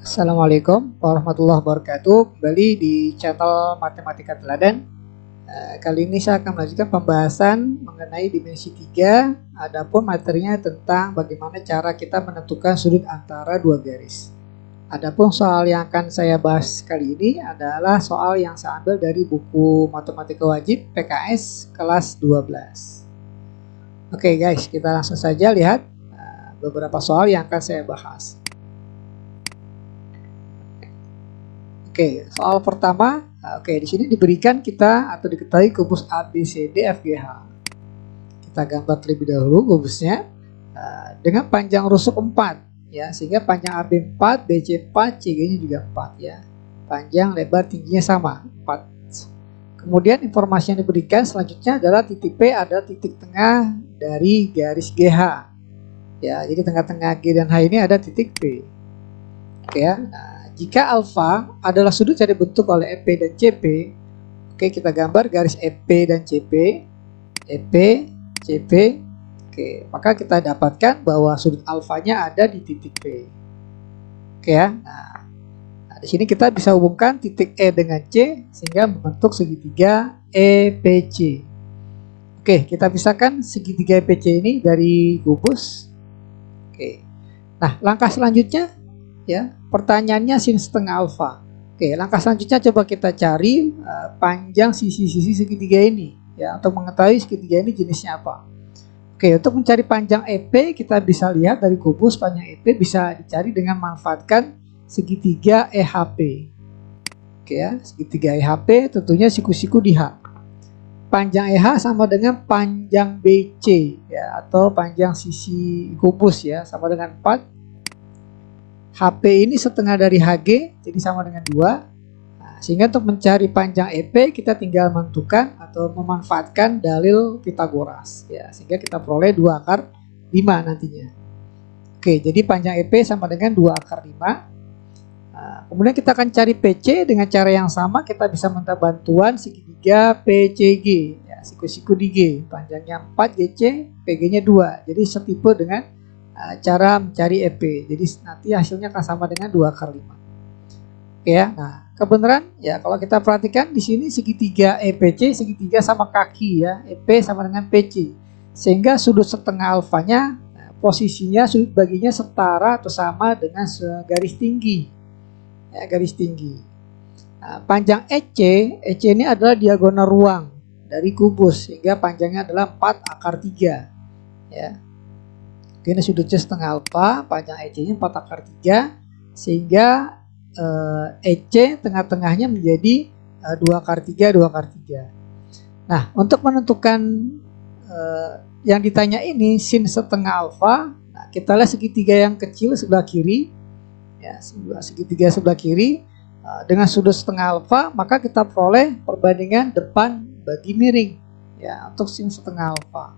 Assalamualaikum warahmatullahi wabarakatuh. Kembali di channel Matematika Teladan. Kali ini saya akan melanjutkan pembahasan mengenai dimensi 3. Adapun materinya tentang bagaimana cara kita menentukan sudut antara dua garis. Adapun soal yang akan saya bahas kali ini adalah soal yang saya ambil dari buku Matematika Wajib PKS kelas 12. Oke guys, kita langsung saja lihat beberapa soal yang akan saya bahas. Oke, soal pertama, di sini diberikan kita atau diketahui kubus ABCD FGH. Kita gambar terlebih dahulu kubusnya dengan panjang rusuk 4 ya, sehingga panjang AB 4, BC 4, CG-nya juga 4 ya. Panjang, lebar, tingginya sama 4. Kemudian informasi yang diberikan selanjutnya adalah titik P adalah titik tengah dari garis GH. Ya, jadi tengah-tengah G dan H ini ada titik P. Oke ya. Jika alfa adalah sudut yang dibentuk oleh EP dan CP, oke, kita gambar garis EP dan CP, EP, CP, oke, maka kita dapatkan bahwa sudut alfanya ada di titik P. Oke ya. Nah, di sini kita bisa hubungkan titik E dengan C sehingga membentuk segitiga EPC. Oke, kita pisahkan segitiga EPC ini dari kubus. Oke. Nah, langkah selanjutnya ya, pertanyaannya sin setengah alfa. Oke, langkah selanjutnya coba kita cari panjang sisi-sisi segitiga ini ya, untuk mengetahui segitiga ini jenisnya apa. Oke, untuk mencari panjang EP kita bisa lihat dari kubus panjang EP bisa dicari dengan memanfaatkan segitiga EHP. Oke ya, segitiga EHP tentunya siku-siku di H. Panjang EH sama dengan panjang BC ya, atau panjang sisi kubus ya, sama dengan 4. HP ini setengah dari HG, jadi sama dengan 2. Nah, sehingga untuk mencari panjang EP kita tinggal menentukan atau memanfaatkan dalil Pitagoras ya, sehingga kita peroleh 2 akar 5 nantinya. Oke, jadi panjang EP sama dengan 2 akar 5. Nah, kemudian kita akan cari PC dengan cara yang sama, kita bisa minta bantuan segitiga PCG ya, siku-siku di G, panjangnya 4 GC, PG-nya 2. Jadi setipe dengan cara mencari EP. Jadi nanti hasilnya akan sama dengan 2 akar 5. Oke ya. Nah, kebenaran ya kalau kita perhatikan di sini segitiga EPC segitiga sama kaki ya. EP sama dengan PC. Sehingga sudut setengah alfanya posisinya sudut baginya setara atau sama dengan garis tinggi. Ya, garis tinggi. Nah, panjang EC ini adalah diagonal ruang dari kubus sehingga panjangnya adalah 4 akar 3 ya. Ini sudutnya setengah alfa, panjang EC-nya 4 akar 3, sehingga EC tengah-tengahnya menjadi 2 akar 3, 2 akar 3. Nah, untuk menentukan yang ditanya ini, sin setengah alfa, nah, kita lihat segitiga yang kecil sebelah kiri, ya, segitiga sebelah kiri, dengan sudut setengah alfa, maka kita peroleh perbandingan depan bagi miring, ya, untuk sin setengah alfa.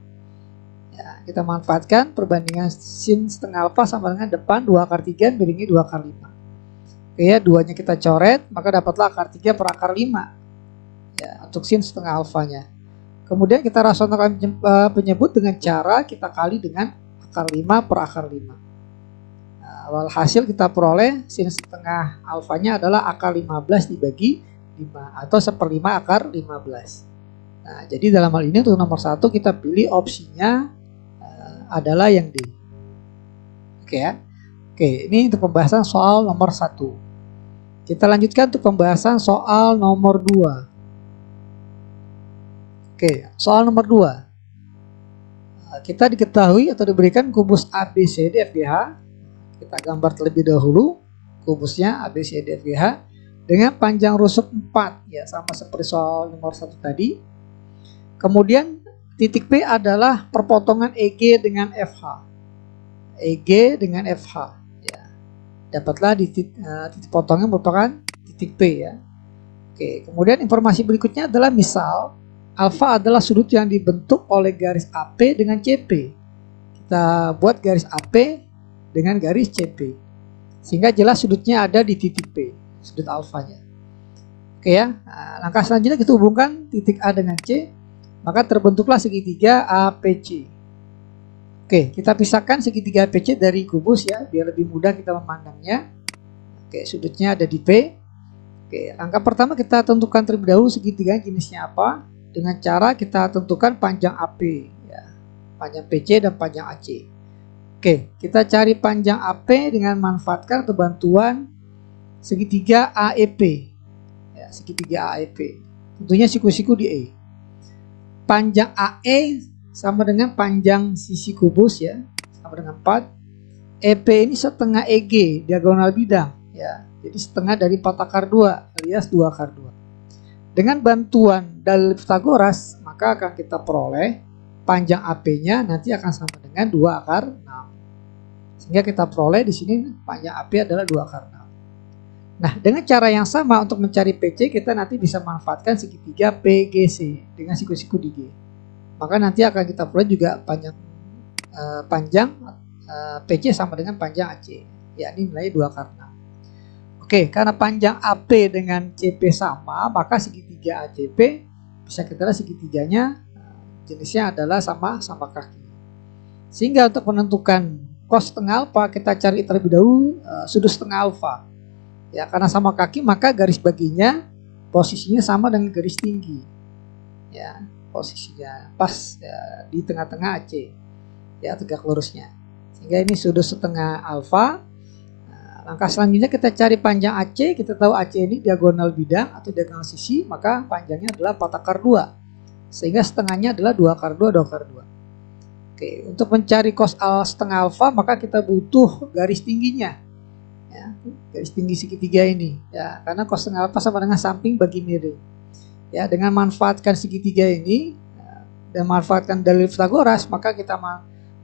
Ya, kita manfaatkan perbandingan sin setengah alfa sama dengan depan 2 akar 3 miringnya 2 akar 5. Oke ya, duanya kita coret, maka dapatlah akar 3 per akar 5 ya, untuk sin setengah alfanya. Kemudian kita rasionalkan penyebut dengan cara kita kali dengan akar 5 per akar 5. Nah, hasil kita peroleh sin setengah alfanya adalah akar 15 dibagi 5 atau 1/5 akar 15. Nah, jadi dalam hal ini untuk nomor 1 kita pilih opsinya adalah yang D. Oke ya. Oke, ini untuk pembahasan soal nomor 1. Kita lanjutkan untuk pembahasan soal nomor 2. Oke, soal nomor 2. Kita diketahui atau diberikan kubus ABCD FGH. Kita gambar terlebih dahulu kubusnya ABCD FGH dengan panjang rusuk 4 ya, sama seperti soal nomor 1 tadi. Kemudian titik P adalah perpotongan EG dengan FH. EG dengan FH. Ya. Dapatlah di titik potongnya merupakan titik P ya. Oke, kemudian informasi berikutnya adalah misal alfa adalah sudut yang dibentuk oleh garis AP dengan CP. Kita buat garis AP dengan garis CP. Sehingga jelas sudutnya ada di titik P, sudut alfanya. Oke ya. Nah, langkah selanjutnya kita hubungkan titik A dengan C. Maka terbentuklah segitiga APC. Oke, kita pisahkan segitiga APC dari kubus ya, biar lebih mudah kita memandangnya. Oke, sudutnya ada di P. Oke, langkah pertama kita tentukan terlebih dahulu segitiga jenisnya apa dengan cara kita tentukan panjang AP, ya, panjang PC dan panjang AC. Oke, kita cari panjang AP dengan manfaatkan atau bantuan segitiga AEP, ya, segitiga AEP. Tentunya siku-siku di E. Panjang AE sama dengan panjang sisi kubus, ya, sama dengan 4. EP ini setengah EG, diagonal bidang, ya. Jadi setengah dari 4 akar 2 alias 2 akar 2. Dengan bantuan dalil Pythagoras, maka akan kita peroleh panjang AP-nya nanti akan sama dengan 2 akar 6. Sehingga kita peroleh di sini panjang AP adalah 2 akar 6. Nah, dengan cara yang sama untuk mencari PC, kita nanti bisa manfaatkan segitiga PGC dengan siku-siku di G. Maka nanti akan kita peroleh juga panjang PC sama dengan panjang AC, yakni nilai 2 akar 6. Oke, karena panjang AP dengan CP sama, maka segitiga ACP bisa kita lihat segitiganya jenisnya adalah sama kaki. Sehingga untuk menentukan cos setengah alfa, kita cari terlebih dahulu sudut setengah alfa. Ya, karena sama kaki maka garis baginya posisinya sama dengan garis tinggi. Ya, posisinya pas, ya, di tengah-tengah AC. Ya, tegak lurusnya. Sehingga ini sudut setengah alfa. Langkah selanjutnya kita cari panjang AC. Kita tahu AC ini diagonal bidang atau diagonal sisi, maka panjangnya adalah 4 akar 2. Sehingga setengahnya adalah 2 akar 2, 2 akar 2. Oke, untuk mencari cos setengah alfa, maka kita butuh garis tingginya. Ya, garis tinggi segitiga ini. Ya, karena cos setengah alfa sama dengan samping bagi miring. Ya, dengan manfaatkan segitiga ini dan manfaatkan dalil Pythagoras, maka kita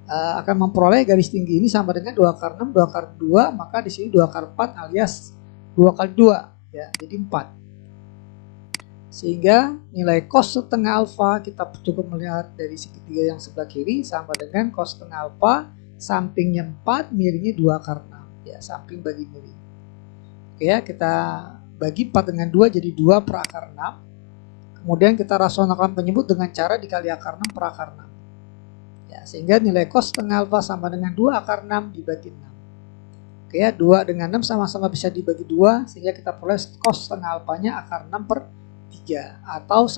akan memperoleh garis tinggi ini sama dengan 2 akar 6, 2 akar 2, maka di sini 2 akar 4 alias 2 kali 2, ya, jadi 4. Sehingga nilai cos setengah alfa kita cukup melihat dari segitiga yang sebelah kiri sama dengan cos setengah alfa, sampingnya 4, miringnya 2 akar 6, ya, samping bagi miring. Oke, ya, kita bagi 4 dengan 2 jadi 2 per akar 6. Kemudian kita rasionalkan penyebut dengan cara dikali akar 6 per akar 6. Ya, sehingga nilai cos setengah alfa sama dengan 2 akar 6 dibagi 6. Oke, ya, 2 dengan 6 sama-sama bisa dibagi 2, sehingga kita peroleh cos setengah alfanya akar 6 per 3 atau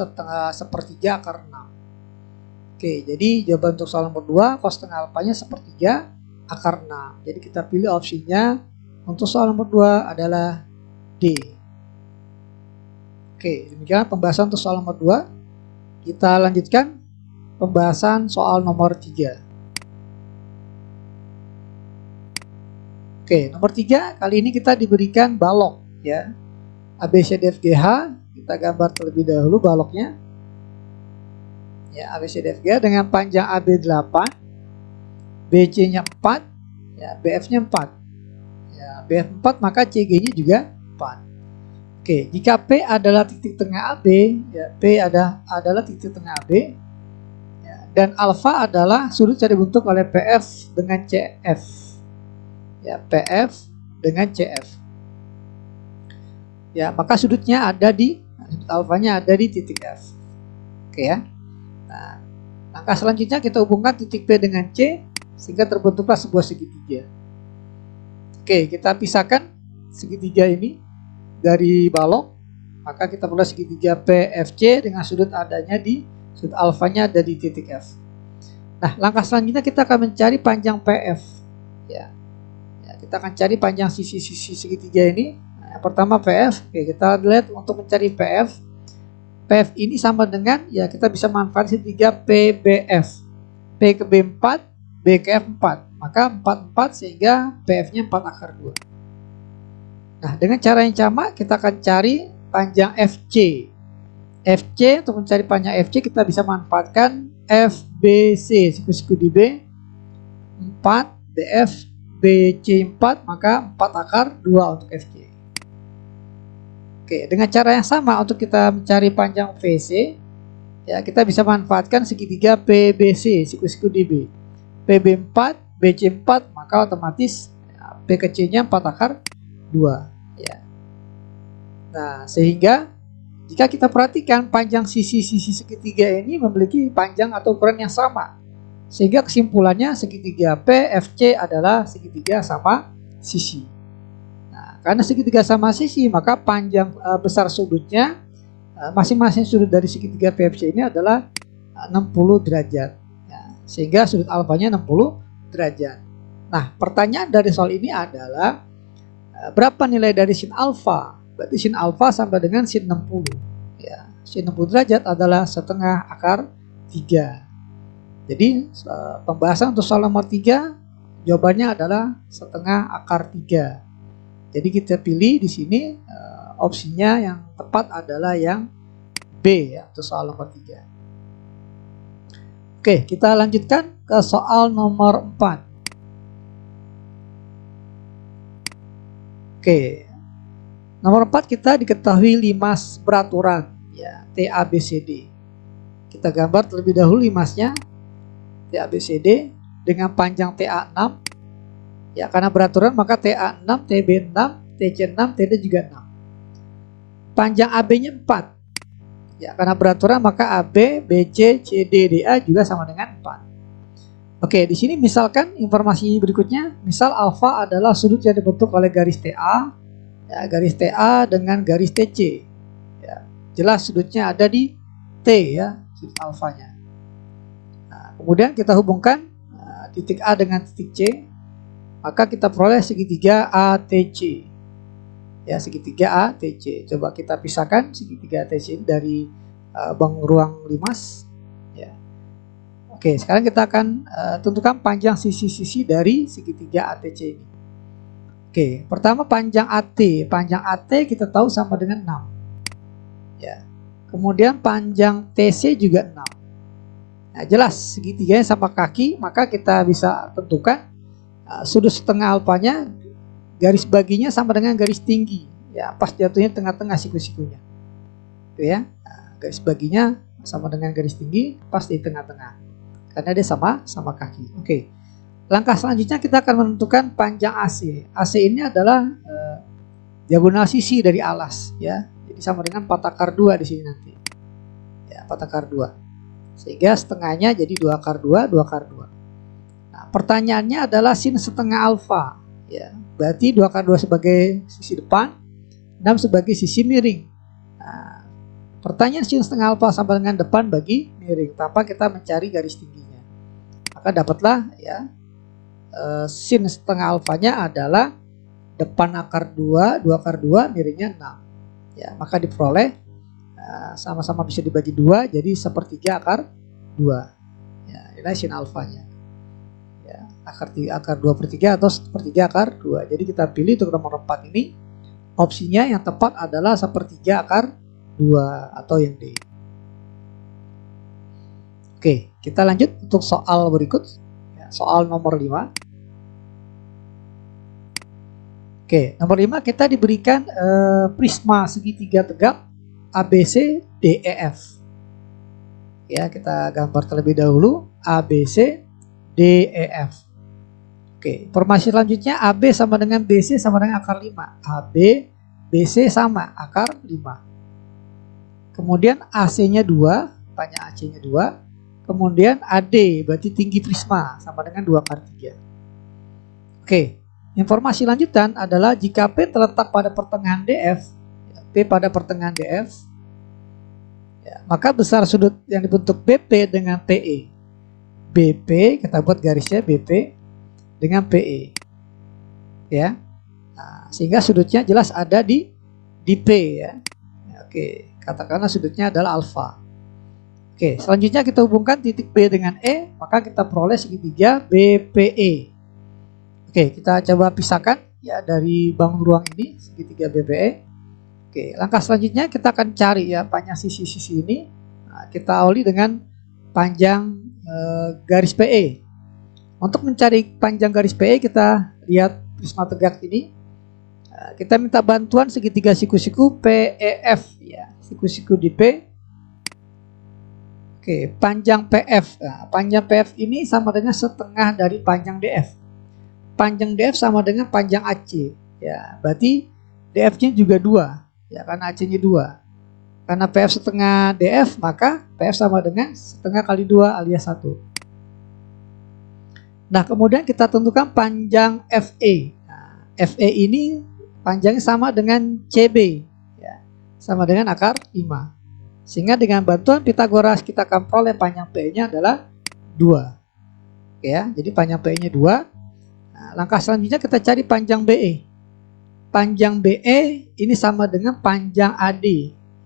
sepertiga akar 6. Oke, jadi jawaban untuk soal nomor 2 cos setengah alfanya sepertiga akar 6. Jadi kita pilih opsinya untuk soal nomor 2 adalah D. Oke, demikian pembahasan untuk soal nomor 2. Kita lanjutkan pembahasan soal nomor 3. Oke, nomor 3 kali ini kita diberikan balok, ya. ABCDFGH, kita gambar terlebih dahulu baloknya. Ya, ABCDFGH dengan panjang AB 8, BC-nya 4, ya, BF-nya 4. Ya, BF 4 maka CG-nya juga 4. Oke, jika P adalah titik tengah AB, ya, P adalah titik tengah AB, dan alfa adalah sudut yang dibentuk oleh PF dengan CF. Ya, PF dengan CF. Ya, maka sudutnya ada sudut alfanya ada di titik F. Oke, ya. Nah, langkah selanjutnya kita hubungkan titik P dengan C sehingga terbentuklah sebuah segitiga. Oke, kita pisahkan segitiga ini dari balok. Maka kita peroleh segitiga PFC dengan sudut adanya di sudut alfanya ada di titik F. Nah, langkah selanjutnya kita akan mencari panjang PF. Ya, kita akan cari panjang sisi-sisi segitiga ini. Nah, yang pertama PF. Oke, kita lihat untuk mencari PF. PF ini sama dengan, ya, kita bisa manfaatkan segitiga PBF. P ke B 4, B ke F 4. Maka 4, 4 sehingga PF-nya 4 akar 2. Nah, dengan cara yang sama kita akan cari panjang FC. FC, untuk mencari panjang FC kita bisa manfaatkan FBC, siku-siku di B 4, DF BC 4, maka 4 akar 2 untuk FC. Oke, dengan cara yang sama untuk kita mencari panjang VC, ya, kita bisa manfaatkan segitiga PBC, siku-siku di B. PB 4, BC 4, maka otomatis, ya, P ke C-nya 4 akar 2, ya. Nah, sehingga jika kita perhatikan panjang sisi-sisi segitiga ini memiliki panjang atau ukuran yang sama. Sehingga kesimpulannya segitiga PFC adalah segitiga sama sisi. Nah, karena segitiga sama sisi, maka panjang besar sudutnya masing-masing sudut dari segitiga PFC ini adalah 60 derajat. Ya, sehingga sudut alfanya 60 derajat. Nah, pertanyaan dari soal ini adalah berapa nilai dari sin alfa? Berarti sin alfa sama dengan sin 60. Ya, sin 60 derajat adalah setengah akar 3. Jadi pembahasan untuk soal nomor 3 jawabannya adalah setengah akar 3. Jadi kita pilih di sini opsinya yang tepat adalah yang B ya, untuk soal nomor 3. Oke, kita lanjutkan ke soal nomor 4. Oke. Nomor 4 kita diketahui limas beraturan ya, TABCD. Kita gambar terlebih dahulu limasnya TABCD dengan panjang TA6. Ya, karena beraturan maka TA6, TB6, TC6, TD juga 6. Panjang AB-nya 4. Ya, karena beraturan maka AB, BC, CD, DA juga sama dengan 4. Oke, di sini misalkan informasi berikutnya, misal alfa adalah sudut yang dibentuk oleh garis TA, ya, garis TA dengan garis TC. Ya, jelas sudutnya ada di T ya, sudut alfanya. Nah, kemudian kita hubungkan titik A dengan titik C, maka kita peroleh segitiga ATC. Ya, segitiga ATC. Coba kita pisahkan segitiga ATC dari ruang limas. Ya. Oke, sekarang kita akan tentukan panjang sisi-sisi dari segitiga ATC ini. Oke, pertama panjang AT. Panjang AT kita tahu sama dengan 6. Ya. Kemudian panjang TC juga 6. Nah, jelas segitiganya sama kaki, maka kita bisa tentukan sudut setengah alfanya garis baginya sama dengan garis tinggi. Ya, pas jatuhnya tengah-tengah siku-sikunya. Itu ya. Nah, garis baginya sama dengan garis tinggi, pas di tengah-tengah. Karena dia sama kaki. Oke. Langkah selanjutnya kita akan menentukan panjang AC. AC ini adalah diagonal sisi dari alas ya. Jadi sama dengan 4 akar 2 di sini nanti. Ya, 4 akar 2. Sehingga setengahnya jadi 2 akar 2, 2 akar 2. Nah, pertanyaannya adalah sin setengah alfa ya. Berarti 2 akar 2 sebagai sisi depan, 6 sebagai sisi miring. Nah, pertanyaan sin setengah alfa sama dengan depan bagi miring tanpa kita mencari garis tingginya. Maka dapatlah ya sin setengah alfanya adalah depan akar 2, 2 akar 2, miringnya 6. Ya, maka diperoleh sama-sama bisa dibagi 2 jadi sepertiga akar 2. Ya, inilah sin alfanya. Ya, akar 2/3 atau sepertiga akar 2. Jadi kita pilih untuk nomor 4 ini opsinya yang tepat adalah sepertiga akar 2 atau yang D. Oke, kita lanjut untuk soal berikut. Soal nomor 5. Oke, nomor 5 kita diberikan prisma segitiga tegak ABC DEF. Ya, kita gambar terlebih dahulu ABC DEF. Oke, informasi selanjutnya AB sama dengan BC sama dengan akar 5. AB BC sama akar 5. Kemudian AC-nya 2, panjang AC-nya 2. Kemudian AD berarti tinggi prisma sama dengan 2 akar 3. Oke, informasi lanjutan adalah jika P terletak pada pertengahan DF, P pada pertengahan DF, ya, maka besar sudut yang dibentuk BP dengan PE. BP kita buat garisnya BP dengan PE. Ya. Nah, sehingga sudutnya jelas ada di P ya. Oke, katakanlah sudutnya adalah alfa. Oke, selanjutnya kita hubungkan titik B dengan E, maka kita peroleh segitiga BPE. Oke, kita coba pisahkan ya dari bangun ruang ini segitiga BPE. Oke, langkah selanjutnya kita akan cari ya panjang sisi-sisi ini. Nah, kita awali dengan panjang garis PE. Untuk mencari panjang garis PE kita lihat prisma tegak ini. Nah, kita minta bantuan segitiga siku-siku PEF ya, siku-siku di P. Oke, panjang PF. Nah, panjang PF ini sama dengan setengah dari panjang DF. Panjang DF sama dengan panjang AC. Ya, berarti DF-nya juga 2. Ya, karena AC-nya 2. Karena PF setengah DF, maka PF sama dengan setengah kali 2 alias 1. Nah, kemudian kita tentukan panjang FE. Nah, FE ini panjangnya sama dengan CB, ya, sama dengan akar 5. Sehingga dengan bantuan Pitagoras kita akan peroleh panjang PE-nya adalah 2. Oke ya, jadi panjang PE-nya 2. Nah, langkah selanjutnya kita cari panjang BE. Panjang BE ini sama dengan panjang AD,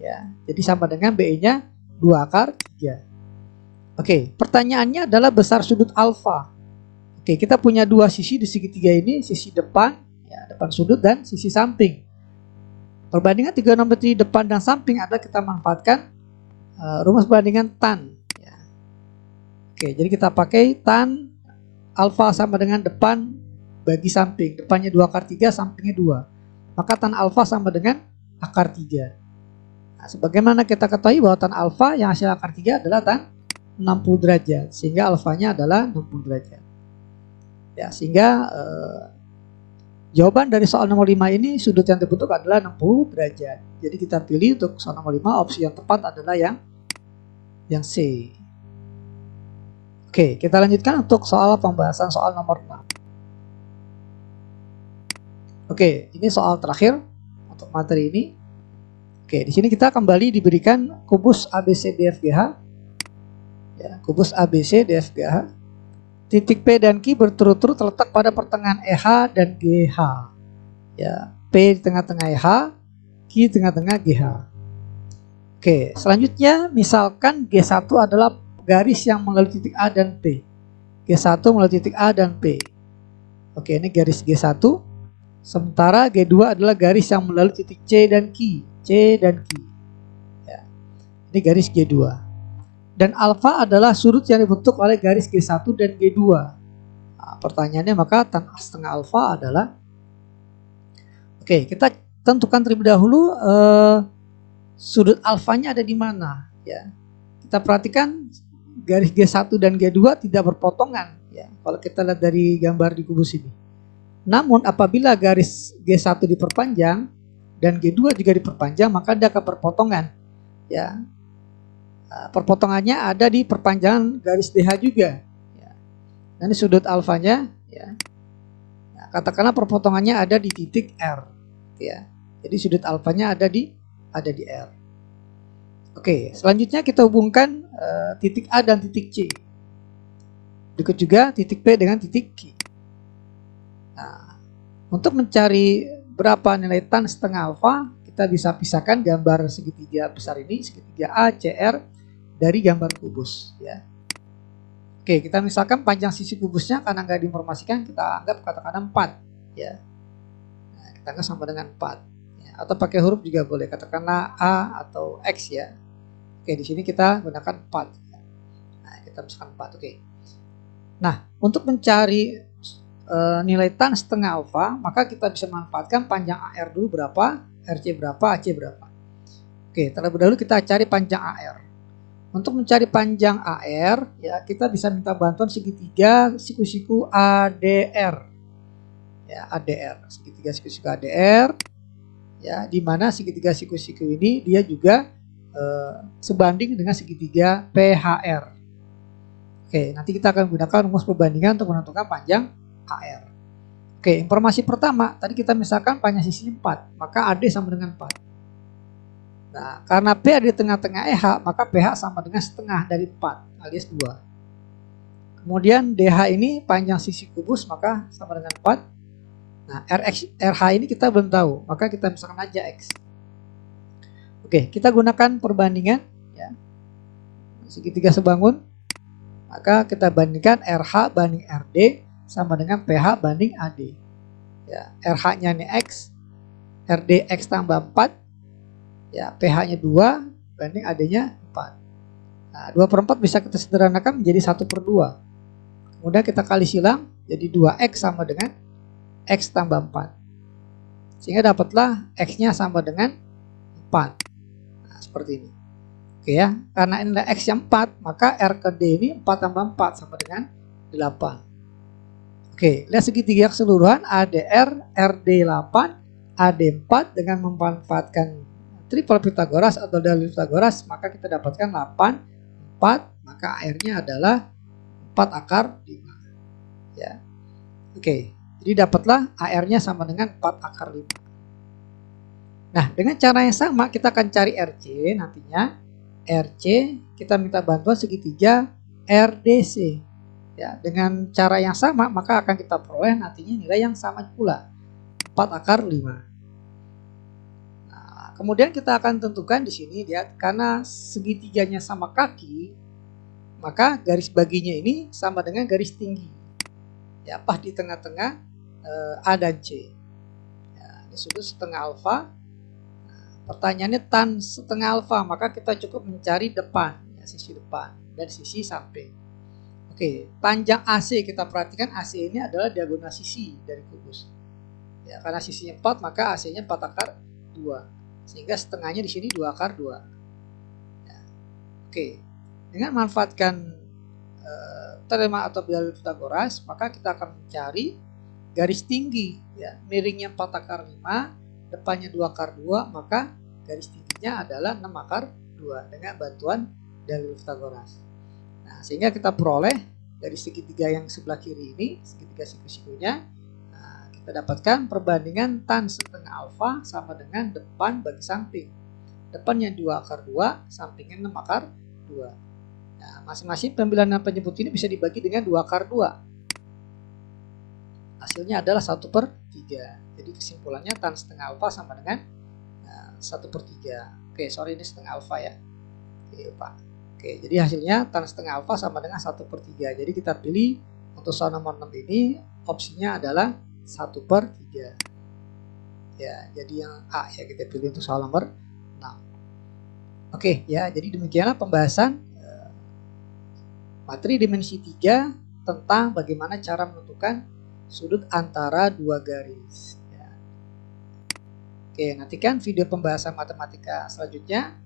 ya. Jadi sama dengan BE-nya 2 akar 3. Oke, pertanyaannya adalah besar sudut alfa. Oke, kita punya dua sisi di segitiga ini, sisi depan, ya, depan sudut, dan sisi samping. Perbandingan trigonometri depan dan samping adalah kita manfaatkan rumus perbandingan tan. Ya. Oke, jadi kita pakai tan alfa sama dengan depan bagi samping. Depannya 2 akar 3, sampingnya 2. Maka tan alfa sama dengan akar 3. Nah, sebagaimana kita ketahui bahwa tan alfa yang hasil akar 3 adalah tan 60 derajat. Sehingga alfanya adalah 60 derajat. Ya, sehingga jawaban dari soal nomor 5 ini sudut yang terbentuk adalah 60 derajat. Jadi kita pilih untuk soal nomor 5, opsi yang tepat adalah yang C. Oke, kita lanjutkan untuk soal pembahasan soal nomor 6. Oke, ini soal terakhir untuk materi ini. Oke, di sini kita kembali diberikan kubus ABCDFGH. Ya, kubus ABCDFGH. Titik P dan Q berturut-turut terletak pada pertengahan EH dan GH. Ya, P di tengah-tengah EH, Q di tengah-tengah GH. Oke, selanjutnya misalkan G1 adalah garis yang melalui titik A dan P. G1 melalui titik A dan P. Oke, ini garis G1. Sementara G2 adalah garis yang melalui titik C dan Q. C dan Q. Ya, ini garis G2. Dan alfa adalah sudut yang dibentuk oleh garis G1 dan G2. Nah, pertanyaannya maka tan A setengah alfa adalah, oke, kita tentukan terlebih dahulu sudut alfanya ada di mana. Ya, kita perhatikan garis G1 dan G2 tidak berpotongan. Ya, kalau kita lihat dari gambar di kubus ini. Namun apabila garis G1 diperpanjang dan G2 juga diperpanjang, maka dia akan berpotongan. Ya. Perpotongannya ada di perpanjangan garis DH juga. Ya. Nah, ini sudut alfanya. Ya. Nah, katakanlah perpotongannya ada di titik R. Ya. Jadi sudut alfanya ada di R. Oke, selanjutnya kita hubungkan titik A dan titik C. Berikut juga titik P dengan titik Q. Nah, untuk mencari berapa nilai tan setengah alfa, kita bisa pisahkan gambar segitiga besar ini, segitiga ACR, dari gambar kubus. Ya. Oke, kita misalkan panjang sisi kubusnya karena nggak diinformasikan, kita anggap katakanlah 4. Ya. Nah, kita anggap sama dengan 4. Ya. Atau pakai huruf juga boleh, katakanlah A atau X ya. Oke, di sini kita gunakan 4. Nah, kita misalkan 4. Oke. Nah, untuk mencari nilai tan setengah alfa, maka kita bisa manfaatkan panjang AR dulu berapa, RC berapa, AC berapa. Oke, terlebih dahulu kita cari panjang AR. Untuk mencari panjang AR, ya kita bisa minta bantuan segitiga siku-siku ADR. Ya, ADR, segitiga siku-siku ADR. Ya, di mana segitiga siku-siku ini dia juga sebanding dengan segitiga PHR. Oke, nanti kita akan gunakan rumus perbandingan untuk menentukan panjang AR. Oke, informasi pertama, tadi kita misalkan panjang sisi 4, maka AD sama dengan 4. Nah, karena P ada di tengah-tengah EH, maka PH sama dengan setengah dari 4 alias 2. Kemudian DH ini panjang sisi kubus, maka sama dengan 4. Nah, RH ini kita belum tahu, maka kita misalkan aja X. Oke, kita gunakan perbandingan. Ya. Segitiga sebangun, maka kita bandingkan RH banding RD sama dengan PH banding AD. Ya, RH-nya ini X, RD X tambah 4. Ya, pH-nya 2 banding AD-nya 4. Nah, 2/4 bisa kita sederhanakan menjadi 1/2. Kemudian kita kali silang, jadi 2X sama dengan X tambah 4. Sehingga dapatlah X-nya sama dengan 4. Nah, seperti ini. Oke ya, karena ini adalah X yang 4, maka R ke D ini 4 tambah 4 sama dengan 8. Oke, lihat segitiga keseluruhan ADR, RD 8, AD 4 dengan memanfaatkan triple Pitagoras atau dalil Pitagoras, maka kita dapatkan 8, 4, maka AR-nya adalah 4 akar 5. Ya. Oke, jadi dapatlah AR-nya sama dengan 4 akar 5. Nah, dengan cara yang sama kita akan cari RC nantinya. RC kita minta bantuan segitiga RDC. Ya, dengan cara yang sama maka akan kita peroleh nantinya nilai yang sama pula, 4/5. Nah, kemudian kita akan tentukan di sini lihat, karena segitiganya sama kaki, maka garis baginya ini sama dengan garis tinggi. Ya, pas di tengah-tengah A dan C. Ya, ini sudut setengah alfa. Nah, pertanyaannya tan setengah alfa, maka kita cukup mencari depan, ya, sisi depan dan sisi samping. Oke, panjang AC kita perhatikan, AC ini adalah diagonal sisi dari kubus. Ya, karena sisinya 4 maka AC-nya 4/2. Sehingga setengahnya di sini 2/2. Ya. Oke. Dengan memanfaatkan teorema atau dalil Pythagoras, maka kita akan mencari garis tinggi, ya, miringnya 4/5, depannya 2/2, maka garis tingginya adalah 6/2 dengan bantuan dalil Pythagoras. Nah, sehingga kita peroleh dari segitiga yang sebelah kiri ini, segitiga siku-sikunya, nah, kita dapatkan perbandingan tan setengah alfa sama dengan depan bagi samping. Depannya 2/2, sampingnya 6/2. Nah, masing-masing pembilangan penyebut ini bisa dibagi dengan 2/2. Hasilnya adalah 1/3. Jadi kesimpulannya tan setengah alfa sama dengan 1/3. Oke, sorry ini setengah alfa ya. Oke, Pak. Oke, jadi hasilnya tan setengah alfa sama dengan 1/3. Jadi kita pilih untuk soal nomor 6 ini opsinya adalah 1/3. Ya, jadi yang A ya kita pilih untuk soal nomor 6. Oke, ya, jadi demikianlah pembahasan materi dimensi 3 tentang bagaimana cara menentukan sudut antara dua garis. Ya. Oke, nantikan video pembahasan matematika selanjutnya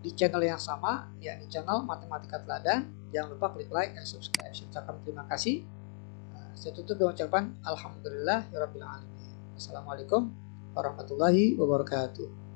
di channel yang sama, yakni channel Matematika Teladan. Jangan lupa klik like dan subscribe. Saya ucapkan terima kasih. Saya tutup dengan ucapan alhamdulillahirabbil alamin. Wassalamualaikum warahmatullahi wabarakatuh.